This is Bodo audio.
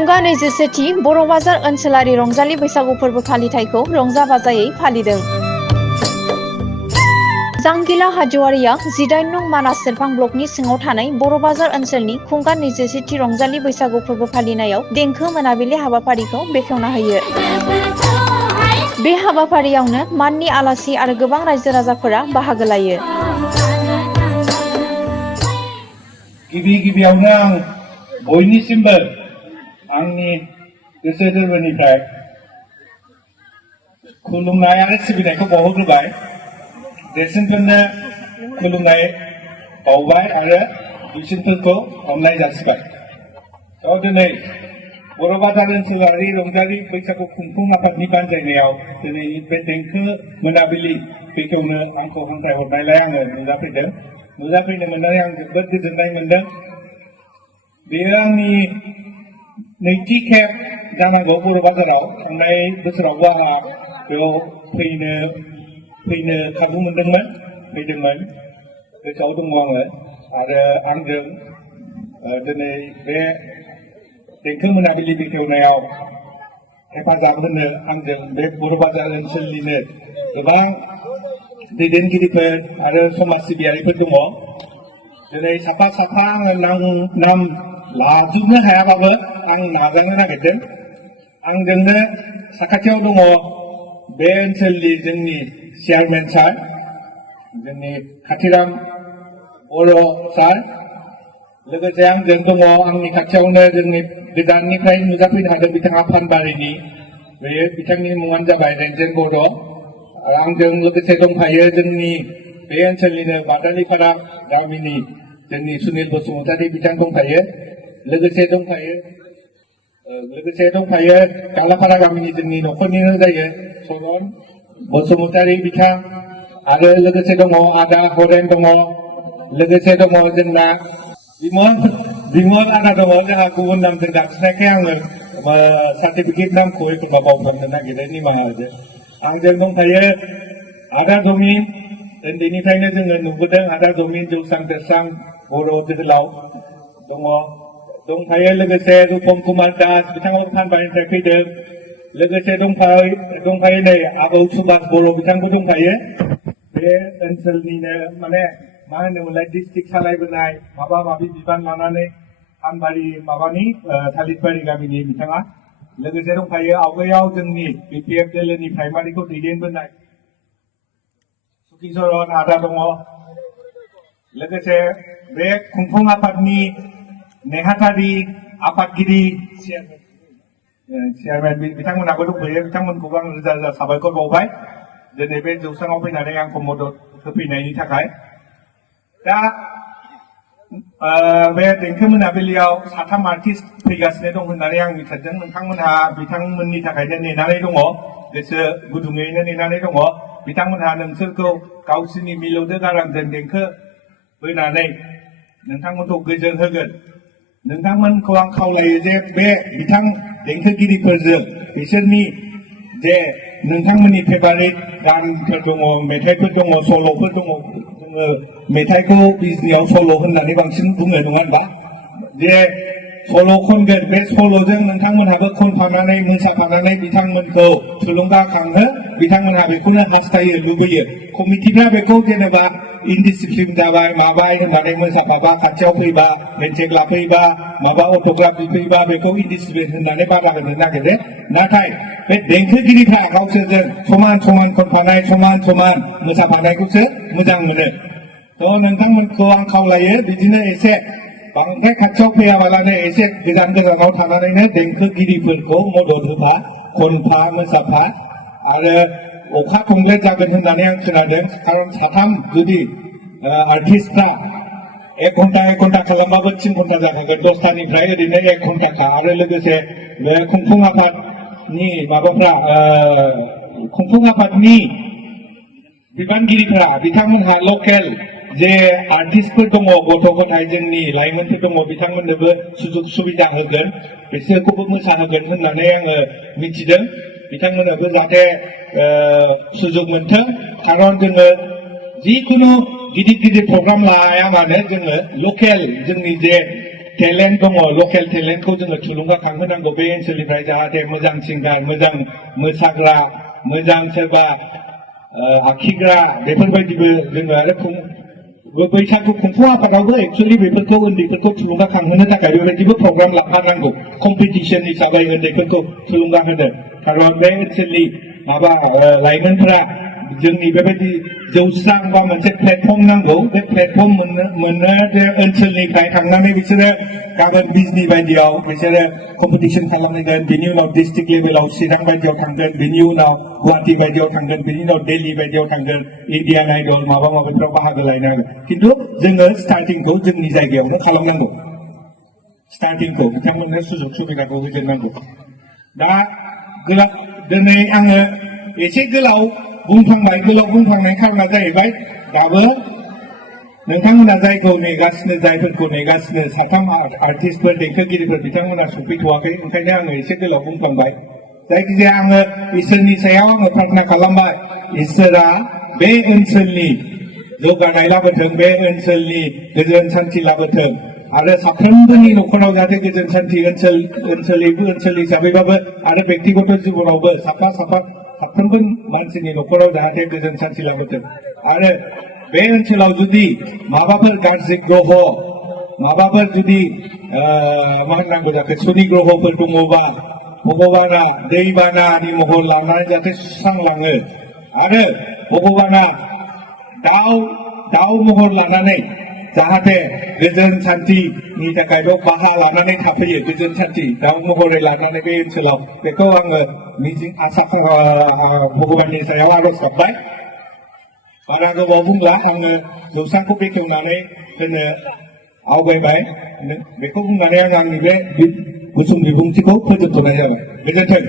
खुंगा 27थि बर' बाजार ओनसोलारि रंजालि बैसागु फोरबो फालिथायखौ रंजा बाजायै फालिदों। जांगिला हाजोआरिया 18 नं मानास सेरफां ब्लकनि सिङाव थानाय बर' बाजार ओनसोलनि खुंगा 27थि रंजालि बैसागु फोरबो फालिनायाव देंखो मोनाबिलि हाबाफारिखौ बेखेवना होयो। बे हाबाफारियावनो माननि आलासि आरो गोबां रायजो राजाफोरा बाहागो लायो। गिबियावनो आं बयनिसिमबो आंनि गोसो गोरबोनिफ्राय खुलुमनाय आरो सिबिनायखौ बावहरग्रोबाय। देरसिनफोरनो खुलुमनाय बावबाय आरो दुइसिनफोरखौ अननाय जासिबाय। दिनै बर' बाजार ओनसोलारि रंजालि बैसागु खुंफुं आफादनि बानजायनायाव दिनै बे देंखो मोनाबिलि बेखेवनो आंखौ हांख्राय हरनायलाय आङो नुजाफैनो मोननानै आं जोबोद गोजोननाय मोनदों। बेयो आंनि नैथि खेब जानांगौ बर' बाजाराव। थांनाय बोसोरावबो आंहा बेयाव फैनो खाबु फैदोंमोन गोसोआव दङ आङो आरो आंजों दिनै बे देंखो मोनाबिलि बेखेवनायाव हेफाजाब होनो आंजों बे बर' बाजार ओनसोलनिनो गोबां दैदेनगिरिफोर आरो समाज सिबियारिफोर दङ। दिनै साफा साफा आङो नाम लाजोबनो हायाबाबो आं नाजानो नागिरदों। आंजोंनो साखाथियाव दङ बे ओनसोलनि जोंनि चेयारमेन सार, जोंनि खाथिराम बर' सार, लोगोसे आंजों दङ आंनि खाथियावनो जोंनि गोजाननिफ्राय नुजाफैनो हादों बिथाङा फानबारिनि, बेयो बिथांनि मुङानो जाबाय रेंजेन बड'। आंजों लोगोसे दंफायो जोंनि बे ओनसोलनिनो बादालिपारा गामिनि जोंनि सुनिल बसुमतारी बिथां दंफायो। लोगोसे दंफायो गालापारा गामिनि जोंनि न'खरनिनो जायो सरन बसुमतारी बिथां, आरो लोगोसे दङ आदा हरेन दङ, लोगोसे दङ जोंना बिमल आदा दङ। जोंहा गुबुन नामजों गाबज्रिनायखाय आङो सार्टिफिकेट नामखौ एखनबा बावफ्लांनो नागिरो, निमाहा होदो। आंजों दंफायो आदा जमिन, उन्दैनिफ्रायनो जोङो नुबोदों आदा जमिन जौस्रां देरस्रां बर' जोहोलाव दंफायो। लोगोसे रुपम कुमार दास बिथाङाबो फानबारिनिफ्राय फैदों। लोगोसे दंफायो नै आबौ सुभाष बर' बिथांबो दंफायो। बे ओनसोलनिनो माने मा होनोमोनलाय डिस्ट्रिक्ट सालायबोनाय माबा माबि बिबान लानानै फानबारि माबानि थालिरबारि गामिनि बिथाङा। लोगोसे दंफायो आवगायाव जोंनि BPF दोलोनि प्राइमारिखौ दैदेनबोनाय सुकिचरन आदा दङ। लोगोसे बे खुंफुं आफादनि नेहाथारि आफादगिरि चेयारमेन बिथांमोनाबो दंफैयो। बिथांमोनखौबो आं रोजा रोजा साबायखर बावबाय दिनै बे जौस्राङाव फैनानै आंखौ मदद होफैनायनि थाखाय। दा बे देंखो मोनाबिलियाव 3 आर्टिस्ट फैगासिनो दं होननानै आं मिथिदों। नोंथांमोनहा बिथांमोननि थाखायनो नेनानै दङ, गोसो गुदुङैनो नेनानै दङ। बिथांमोनहा नोंसोरखौ गावसोरनि मिलौदो गारांजों देंखो बोनानै नोंथांमोनखौ गोजोन होगोन। नोंथांमोनखौ आं खावलायो जे बे बिथां देंखोगिरिफोरजों बिसोरनि जे नोंथांमोननि फेभारिट गानफोर दङ, मेथाइफोर दङ, सल'फोर दङ। जोङो मेथाइखौ बिजनियाव सल' होननानै बांसिन बुङो, नङा होनबा? जे सल' खनगोन, बे सल'जों नोंथांमोनहाबो खनफानानै मोसाफानानै बिथांमोनखौ थुलुंगाखांहो। बिथांमोनहा बेखौनो हास्थायो, लुबैयो। कमिटिफ्रा बेखौ जेनेबा इनडिसिप्लिन जाबाय माबाय होननानै मोसाफाबा, खाथियाव फैबा हेन्डसेक लाफैबा, माबा अट'ग्राफ बिफैबा बेखौ इनडिसिप्लिन होननानै बादा होनो नागिरो। नाथाय बे देंखोगिरिफ्रा गावसोरजों समान समान खनफानाय, समान समान मोसाफानायखौसो मोजां मोनो। नोंथांमोनखौ आं खावलायो बिदिनो एसे बांद्राय खाथियाव फैयाबालानो एसे गोजानाव थानानैनो देंखोगिरिफोरखौ मदद होफा, खनफा, मोसाफा। आरो अखा थंब्लेट जागोन होननानै आं खोनादों, खारन 3 जुदि आर्टिस्टफ्रा 1 घन्टा खालामबाबो 3 घन्टा जाखागोन। 10टानिफ्राय ओरैनो 1 घन्टाखा। आरो लोगोसे बे खुंफुं आफादनि खुंफुं आफादनि बिबानगिरिफोरा बिथांमोनहा लकेल जे आर्टिस्टफोर दङ, गथ' गथाय जोंनि लाइमोनफोर दङ, बिथांमोननोबो सुजुग सुबिदा होगोन, बिसोरखौबो मोसाहोगोन होननानै आङो मिथिदों। बिथांमोननोबो जाहाथे सुजुग मोनथों। खारन जोङो जिखुनु गिदिर प्रग्राम लाया मानो जोङो लकेल जोंनि जे टेलेन्ट दङ लकेल टेलेन्टखौ जोङो थुलुंगाखांहोनांगौ बे ओनसोलनिफ्राय जाहाथे मोजां सिंगार मोजां मोसाग्रा मोजां सोरबा आखिग्रा बेफोरबायदिबो जोङो आरो बैसागु खुंफु आफादावबो एक्चुअलि बेफोरखौ उन्दैफोरखौ थुलुंगाखांहोनो थाखाय बेबायदिबो प्रग्राम लाफानांगौ कम्पिटिसन हिसाबै उन्दैफोरखौ थुलुंगा होनो खारन बे ओनसोलनि माबा लाइमोनफोरा जोंनि बेबायदि जौस्रां बा मोनसे प्लेटफर्म नांगौ बे प्लेटफर्म मोननो जे ओनसोलनिफ्राय थांनानै बिसोरो गाबोन बिजनि बायदियाव बिसोरो कम्पिटिसन खालामहैगोन बिनि उनाव डिस्ट्रिक्ट लेभेलाव चिरां बायदियाव थांगोन बिनि उनाव गुवाहाटी बायदियाव थांगोन बिनि उनाव दिल्ली बायदियाव थांगोन इन्डियान आइडल माबा माबिफ्राव बाहागो लानो हागोन खिन्थु जोङो स्टार्टिंखौ जोंनि जायगायावनो खालामनांगौ स्टार्टिंखौ बिथांमोननो सुजुग सुबिदाखौ होजेननांगौ दा दिनै आङो एसे गोलाव बुंफ्लांनायनि खारना जाहैबाय दाबो नोंथांमोना जायखौ नेगासिनो जायफोरखौ नेगासिनो साथाम आर्टिस्टफोर देंखोगिरिफोर बिथांमोना सफैथ'वाखै ओंखायनो आङो एसे गोलाव बुंफ्लांबाय जायखिजाया आङो इसोरनि सायाव आङो प्रार्थना खालामबाय इसोरा बे ओनसोलनि जौगानाय लाबोथों बे ओनसोलनि गोजोन सान्थि लाबोथों आरो साफ्रोमबोनि न'खराव जाहाथे गोजोन सान्थि ओनसोल हिसाबैबाबो आरो बेक्तिगत जिबनावबो साफ्रोमबो मानसिनि न'खराव जाहाथे गोजोन सान्थि लाबोथों आरो बे ओनसोलाव जुदि माबाफोर गाज्रि ग्रह माबाफोर जुदि मा होननांगौ जाखो सुनि ग्रहफोर दङबा भगबाना दैबानानि महर लानानै जाहाथे सुस्रांलाङो आरो भगबाना दाउ महर लानानै जाहाथे गोजोन सान्थिनि थाखाय बेयाव बाहा लानानै थाफैयो गोजोन सान्थि दाउ महरै लानानै बे ओनसोलाव बेखौ आङो मिजिं आसा भगबाननि सायाव आरज गाबबाय बारा गोबाव बुंला आङो जौसांखौ बेखेवनानै होनो आवगायबाय बेखौ बुंनानै आं आंनि बे गुसुं बिबुंथिखौ फोजोबथ'नाय जाबाय गोजोन्थों